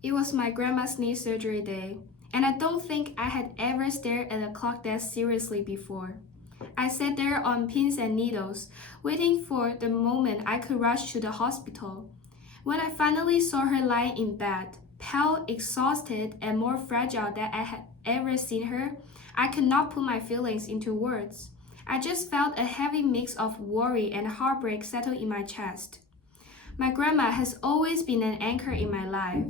It was my grandma's knee surgery day, and I don't think I had ever stared at a clock that seriously before. I sat there on pins and needles, waiting for the moment I could rush to the hospital. When I finally saw her lying in bed, pale, exhausted, and more fragile than I had ever seen her, I could not put my feelings into words. I just felt a heavy mix of worry and heartbreak settle in my chest. My grandma has always been an anchor in my life.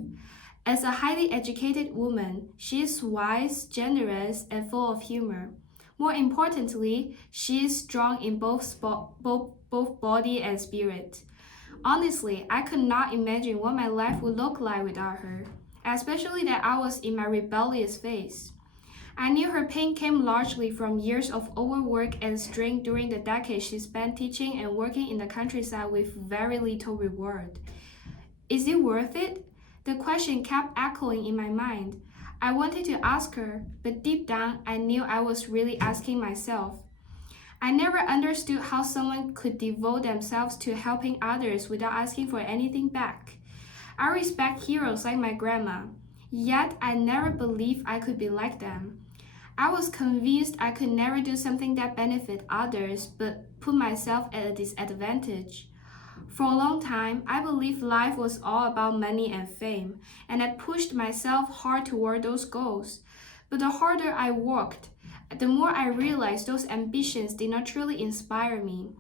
As a highly educated woman, she is wise, generous, and full of humor. More importantly, she is strong in both body and spirit. Honestly, I could not imagine what my life would look like without her, especially that I was in my rebellious phase. I knew her pain came largely from years of overwork and strain during the decades she spent teaching and working in the countryside with very little reward. Is it worth it? The question kept echoing in my mind. I wanted to ask her, but deep down I knew I was really asking myself. I never understood how someone could devote themselves to helping others without asking for anything back. I respect heroes like my grandma, yet I never believed I could be like them. I was convinced I could never do something that benefited others but put myself at a disadvantage. For a long time, I believed life was all about money and fame, and I pushed myself hard toward those goals. But the harder I worked, the more I realized those ambitions did not truly inspire me.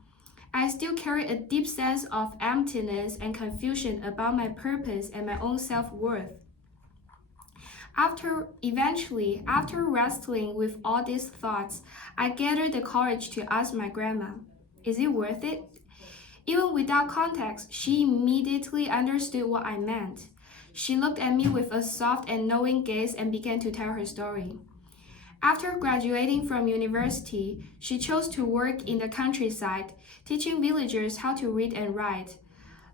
I still carried a deep sense of emptiness and confusion about my purpose and my own self-worth. After wrestling with all these thoughts, I gathered the courage to ask my grandma, "Is it worth it?" Even without context, she immediately understood what I meant. She looked at me with a soft and knowing gaze and began to tell her story. After graduating from university, she chose to work in the countryside, teaching villagers how to read and write.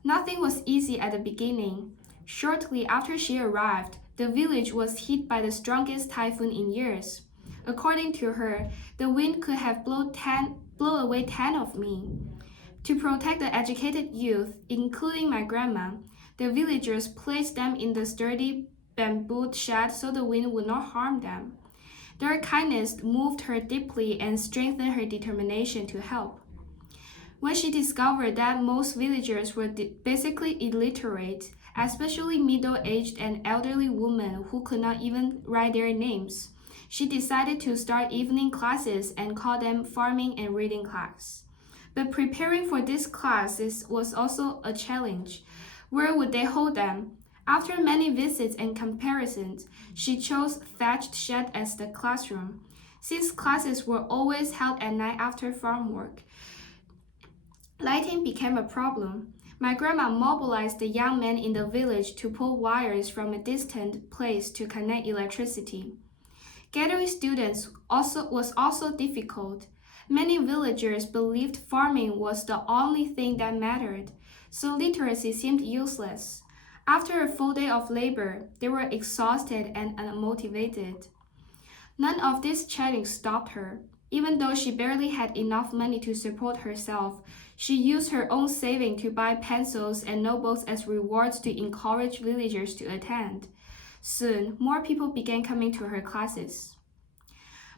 Nothing was easy at the beginning. Shortly after she arrived, the village was hit by the strongest typhoon in years. According to her, the wind could have blown away 10 of me. To protect the educated youth, including my grandma, the villagers placed them in the sturdy bamboo shed so the wind would not harm them. Their kindness moved her deeply and strengthened her determination to help. When she discovered that most villagers were basically illiterate, especially middle-aged and elderly women who could not even write their names, she decided to start evening classes and call them farming and reading class. But preparing for these classes was also a challenge. Where would they hold them? After many visits and comparisons, she chose thatched shed as the classroom. Since classes were always held at night after farm work, lighting became a problem. My grandma mobilized the young men in the village to pull wires from a distant place to connect electricity. Gathering students was also difficult. Many villagers believed farming was the only thing that mattered, so literacy seemed useless. After a full day of labor, they were exhausted and unmotivated. None of this chatting stopped her. Even though she barely had enough money to support herself, she used her own saving to buy pencils and notebooks as rewards to encourage villagers to attend. Soon, more people began coming to her classes.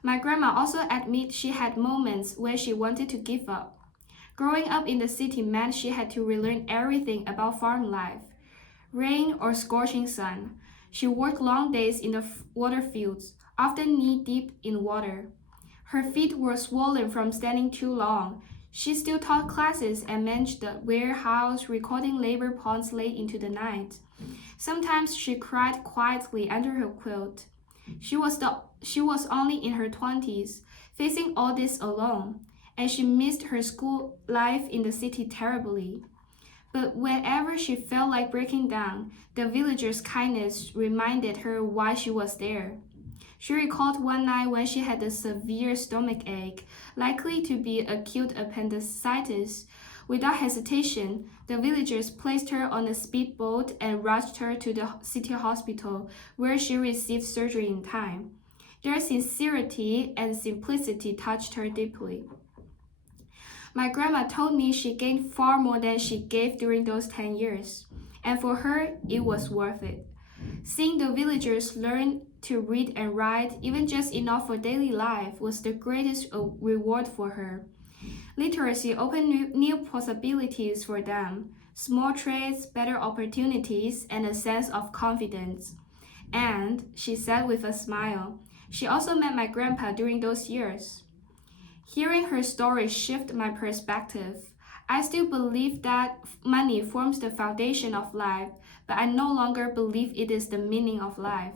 My grandma also admitted she had moments where she wanted to give up. Growing up in the city meant she had to relearn everything about farm life. Rain or scorching sun, she worked long days in the water fields, often knee-deep in water. Her feet were swollen from standing too long. She still taught classes and managed the warehouse, recording labor ponds late into the night. Sometimes she cried quietly under her quilt. She was only in her 20s, facing all this alone, and she missed her school life in the city terribly. But whenever she felt like breaking down, the villagers' kindness reminded her why she was there. She recalled one night when she had a severe stomach ache, likely to be acute appendicitis. Without hesitation, the villagers placed her on a speedboat and rushed her to the city hospital, where she received surgery in time. Their sincerity and simplicity touched her deeply. My grandma told me she gained far more than she gave during those 10 years, and for her, it was worth it. Seeing the villagers learn to read and write, even just enough for daily life, was the greatest reward for her. Literacy opened new possibilities for them, small trades, better opportunities, and a sense of confidence. And, she said with a smile, she also met my grandpa during those years. Hearing her story shifted my perspective. I still believe that money forms the foundation of life, but I no longer believe it is the meaning of life.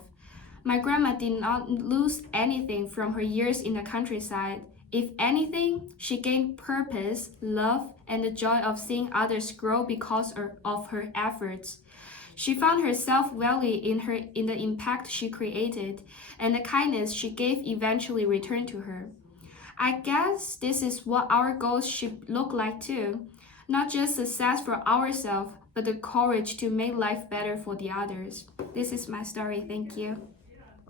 My grandma did not lose anything from her years in the countryside. If anything, she gained purpose, love, and the joy of seeing others grow because of her efforts. She found her self-value in the impact she created, and the kindness she gave eventually returned to her. I guess this is what our goals should look like too. Not just success for ourselves, but the courage to make life better for the others. This is my story. Thank you.